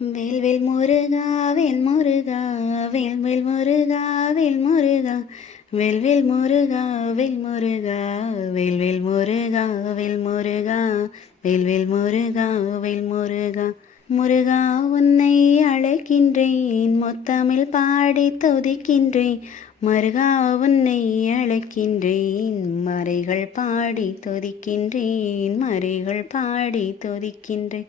வேல்வேல் முருகா வேல் முருகா வேல்வேல் முருகா வேல் முருகா. வேல்வேல் முருகா வேல் முருகா வேல்வேல் முருகா வேல் முருகா. வேல்வேல் முருகா வேல் முருகா. முருகா உன்னை அழைக்கின்றேன் மொத்தமில் பாடி தொதிக்கின்றேன். மருகா உன்னை அழைக்கின்றேன் மறைகள் பாடி தொதிக்கின்றேன் மறைகள் பாடி தொதிக்கின்றேன்.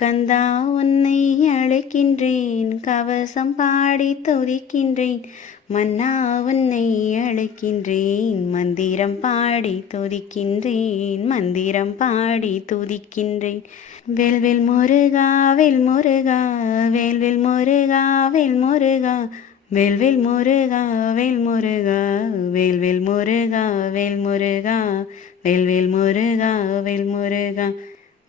கந்தா உன்னை அழைக்கின்றேன் கவசம் பாடி துதிக்கின்றேன். மன்னா உன்னை அழைக்கின்றேன் மந்திரம் பாடி துதிக்கின்றேன் மந்திரம் பாடி துதிக்கின்றேன். வேல்வேல் முருகா வெல் முருகா வேல்வேல் முருகா வெல் முருகா. வேல்வேல் முருகா வேல் முருகா வேல்வேல் முருகா வேல் முருகா. வேல்வேல் முருகா வேல் முருகா.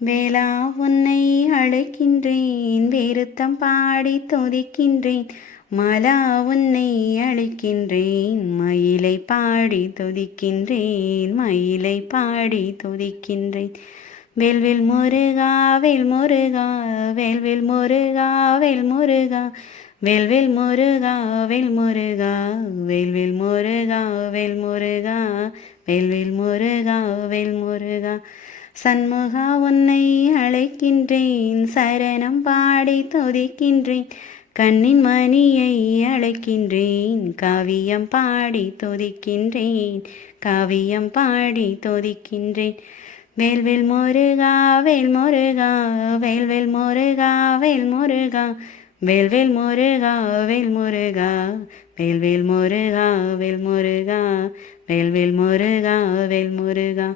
வேளா உன்னை அழைக்கின்றேன் வேறுத்தம் பாடி துதிக்கின்றேன். மலா உன்னை அழைக்கின்றேன் மயிலை பாடி துதிக்கின்றேன் மயிலை பாடி துதிக்கின்றேன். வேல்வேல் முருகா வேல் முருகா வேல்வேல் முருகா வேல் முருகா. வேல்வேல் முருகா வேல் முருகா வேல்வேல் முருகா வேல் முருகா. வேல்வேல் முருகா வேல் முருகா. சண்முகா உன்னை அழைக்கின்றேன் சரணம் பாடி துதிக்கின்றேன். கண்ணின் மணியை அழைக்கின்றேன் காவியம் பாடி துதிக்கின்றேன் காவியம் பாடி துதிக்கின்றேன். வேல்வேல் முருகா வேல் முருகா வேல்வேல் முருகா வேல் முருகா. வேல்வேல் முருகா வேல் முருகா. வேல்வேல் முருகா வேல் முருகா. வேல்வேல் முருகா வேல் முருகா.